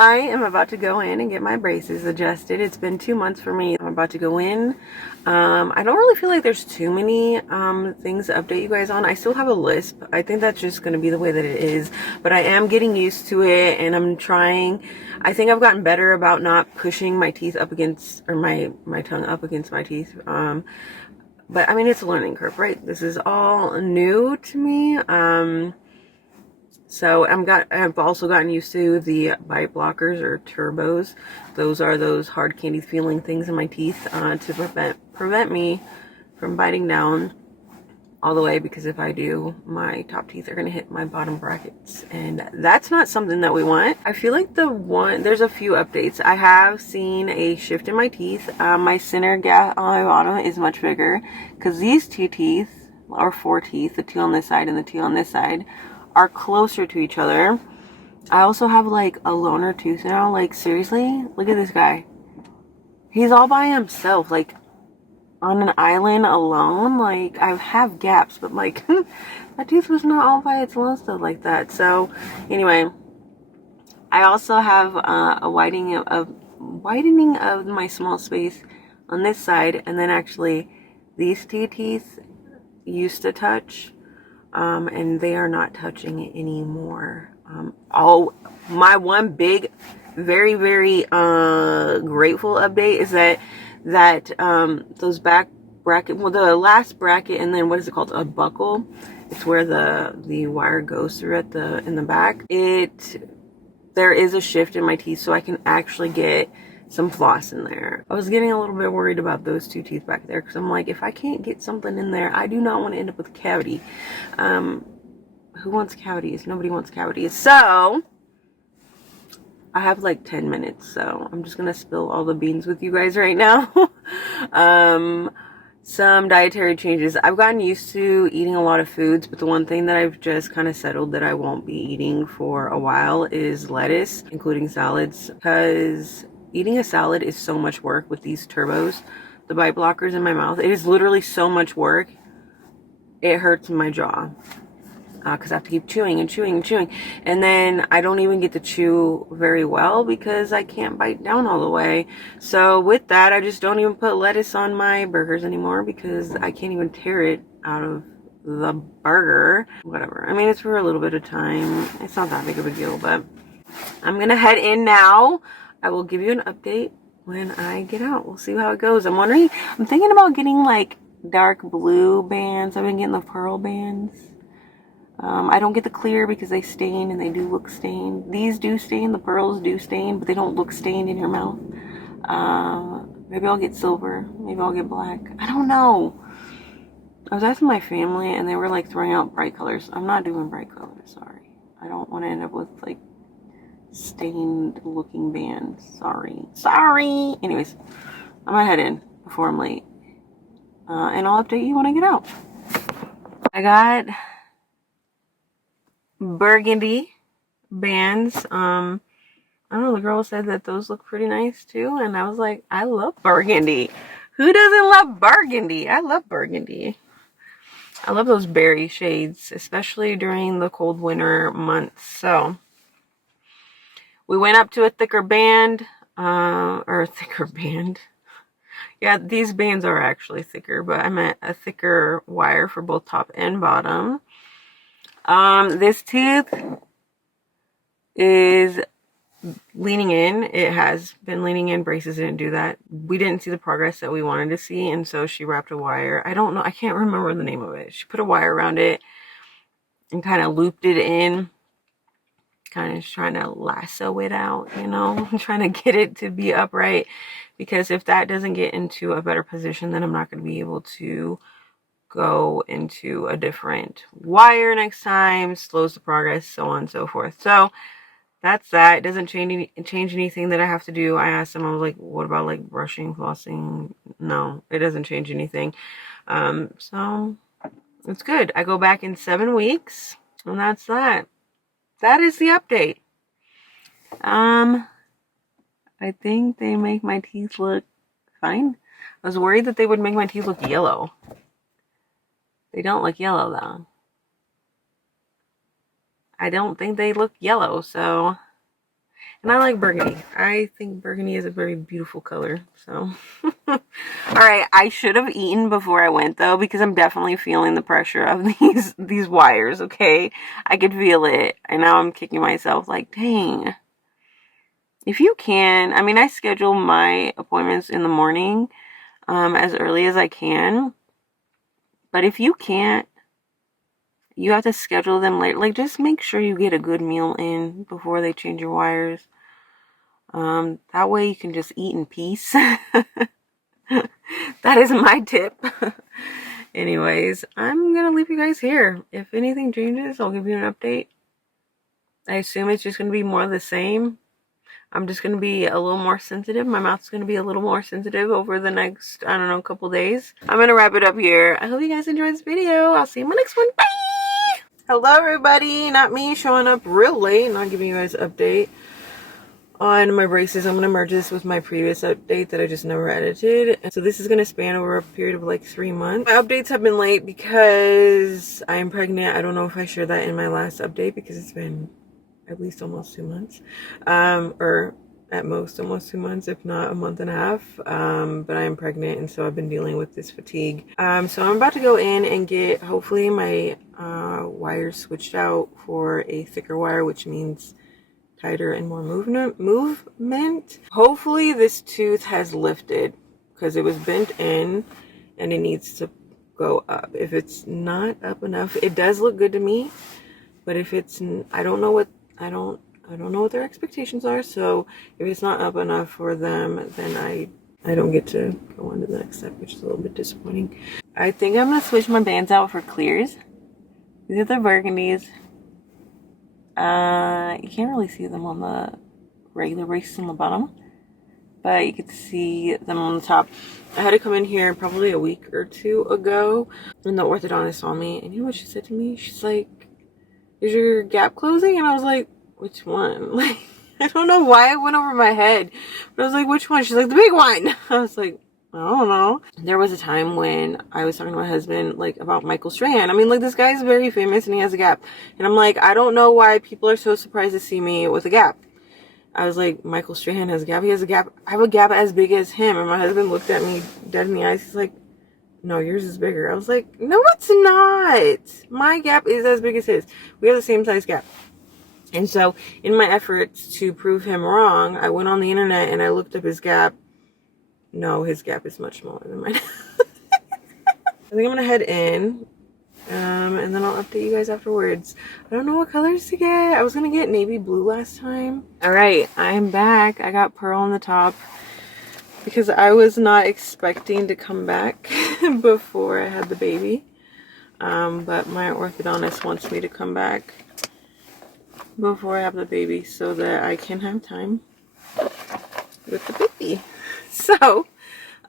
I am about to go in and get my braces adjusted. It's been 2 months for me. I'm about to go in. I don't really feel like there's too many things to update you guys on. I still have a lisp. I think that's just going to be the way that it is. But I am getting used to it, and I'm trying. I think I've gotten better about not pushing my teeth up against, or my tongue up against my teeth. But I mean, it's a learning curve, right? This is all new to me. So I've also gotten used to the bite blockers or turbos. Those are those hard candy feeling things in my teeth to prevent me from biting down all the way, because if I do, my top teeth are gonna hit my bottom brackets, and that's not something that we want. I feel like there's a few updates. I have seen a shift in my teeth. My center gap on my bottom is much bigger, because these two teeth, or four teeth, the two on this side and the two on this side, are closer to each other. I also have like a loner tooth now. Like, seriously, look at this guy. He's all by himself, like on an island alone. Like, I have gaps, but like that tooth was not all by its own stuff like that. So anyway, I also have a widening of my small space on this side, and then actually these two teeth used to touch, and they are not touching it anymore. My one big, very, very grateful update is that those back bracket, well, the last bracket, and then what is it called, a buckle, it's where the wire goes through in the back, there is a shift in my teeth, so I can actually get some floss in there. I was getting a little bit worried about those two teeth back there, because I'm like, if I can't get something in there, I do not want to end up with a cavity. Who wants cavities? Nobody wants cavities. So I have like 10 minutes, so I'm just gonna spill all the beans with you guys right now. Some dietary changes. I've gotten used to eating a lot of foods, but the one thing that I've just kind of settled that I won't be eating for a while is lettuce, including salads, because eating a salad is so much work with these turbos, the bite blockers in my mouth. It is literally so much work. It hurts my jaw, because I have to keep chewing and chewing and chewing. And then I don't even get to chew very well because I can't bite down all the way. So with that, I just don't even put lettuce on my burgers anymore, because I can't even tear it out of the burger. Whatever. I mean, it's for a little bit of time. It's not that big of a deal, but I'm going to head in now. I will give you an update when I get out. We'll see how it goes. I'm thinking about getting like dark blue bands. I've been getting the pearl bands. I don't get the clear because they stain, and they do look stained. These do stain, the pearls do stain, but they don't look stained in your mouth. Maybe I'll get silver. Maybe I'll get black. I don't know. I was asking my family, and they were like throwing out bright colors. I'm not doing bright colors, sorry. I don't want to end up with like stained looking bands. Sorry. Anyways, I'm gonna head in before I'm late. And I'll update you when I get out. I got burgundy bands. I don't know, the girl said that those look pretty nice too, and I was like, I love burgundy. Who doesn't love burgundy? I love burgundy. I love those berry shades, especially during the cold winter months. So we went up to a thicker band, or a thicker band. Yeah, these bands are actually thicker, but I meant a thicker wire for both top and bottom. This tooth is leaning in. It has been leaning in. Braces didn't do that. We didn't see the progress that we wanted to see, and so she wrapped a wire. I don't know. I can't remember the name of it. She put a wire around it and kind of looped it in. Kind of trying to lasso it out, you know, trying to get it to be upright, because if that doesn't get into a better position, then I'm not going to be able to go into a different wire next time, slows the progress, so on and so forth. So that's that. It doesn't change anything that I have to do. I asked them, I was like, what about like brushing, flossing? No, it doesn't change anything. So it's good. I go back in 7 weeks, and that's that. That is the update. I think they make my teeth look fine. I was worried that they would make my teeth look yellow. They don't look yellow though. I don't think they look yellow, so And I like burgundy. I think burgundy is a very beautiful color. So, all right. I should have eaten before I went though, because I'm definitely feeling the pressure of these wires. Okay, I could feel it, and now I'm kicking myself. Like, dang. If you can, I mean, I schedule my appointments in the morning, as early as I can. But if you can't, you have to schedule them late. Like, just make sure you get a good meal in before they change your wires. That way you can just eat in peace. That is my tip. Anyways, I'm gonna leave you guys here. If anything changes, I'll give you an update. I assume it's just gonna be more of the same. I'm just gonna be a little more sensitive. My mouth's gonna be a little more sensitive over the next, I don't know, couple days. I'm gonna wrap it up here. I hope you guys enjoyed this video. I'll see you in my next one. Bye! Hello everybody, not me showing up real late, not giving you guys an update on my braces. I'm going to merge this with my previous update that I just never edited. And so this is going to span over a period of like 3 months. My updates have been late because I am pregnant. I don't know if I shared that in my last update because it's been at least almost 2 months. Or at most almost 2 months, if not a month and a half. But I am pregnant, and so I've been dealing with this fatigue. So I'm about to go in and get hopefully my wires switched out for a thicker wire, which means tighter and more movement. Hopefully this tooth has lifted because it was bent in and it needs to go up. If it's not up enough, it does look good to me, but if it's, I don't know what their expectations are. So if it's not up enough for them, then I don't get to go on to the next step, which is a little bit disappointing. I think I'm gonna switch my bands out for clears. These are the burgundies. You can't really see them on the regular braces on the bottom, but you can see them on the top. I had to come in here probably a week or 2 ago, and the orthodontist saw me, and you know what she said to me? She's like, "Is your gap closing?" And I was like, "Which one?" Like, I don't know why it went over my head, but I was like, "Which one?" She's like, "The big one." I was like, I don't know. There was a time when I was talking to my husband, like, about Michael Strahan. I mean, like, this guy's very famous and he has a gap. And I'm like, I don't know why people are so surprised to see me with a gap. I was like, Michael Strahan has a gap. He has a gap. I have a gap as big as him. And my husband looked at me dead in the eyes. He's like, no, yours is bigger. I was like, no, it's not. My gap is as big as his. We have the same size gap. And so in my efforts to prove him wrong, I went on the internet and I looked up his gap. No, his gap is much smaller than mine. I think I'm gonna head in, and then I'll update you guys afterwards. I don't know what colors to get. I was gonna get navy blue last time. All right, I'm back. I got pearl on the top because I was not expecting to come back before I had the baby. But my orthodontist wants me to come back before I have the baby so that I can have time with the baby. So,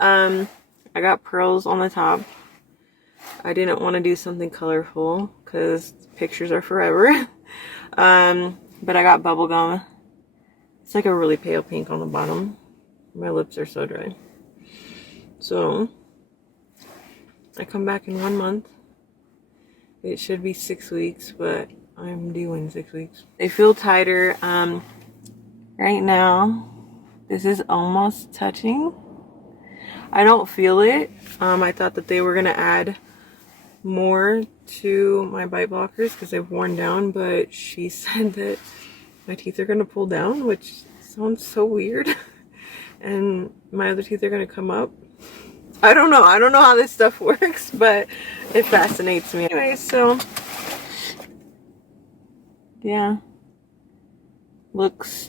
I got pearls on the top. I didn't want to do something colorful because pictures are forever. But I got bubblegum. It's like a really pale pink on the bottom. My lips are so dry. So, I come back in 1 month. It should be 6 weeks, but I'm due in 6 weeks. They feel tighter. Right now, this is almost touching. I don't feel it. I thought that they were going to add more to my bite blockers because they've worn down, but she said that my teeth are going to pull down, which sounds so weird. And my other teeth are going to come up. I don't know. I don't know how this stuff works, but it fascinates me. Anyway, so yeah. Looks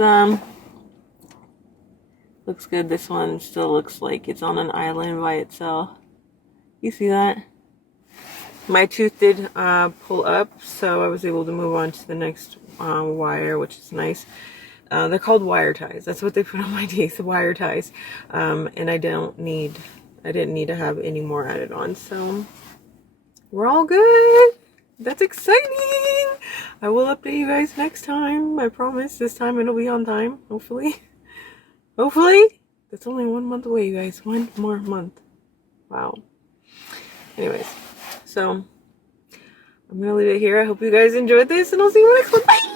good. This one still looks like it's on an island by itself. You see that? My tooth did pull up, so I was able to move on to the next wire, which is nice. They're called wire ties. That's what they put on my teeth, wire ties. And I didn't need to have any more added on, so we're all good. That's exciting. I will update you guys next time. I promise. This time it'll be on time, hopefully. Hopefully. That's only 1 month away, you guys. 1 more month. Wow. Anyways, so I'm gonna leave it here. I hope you guys enjoyed this, and I'll see you next one. Bye.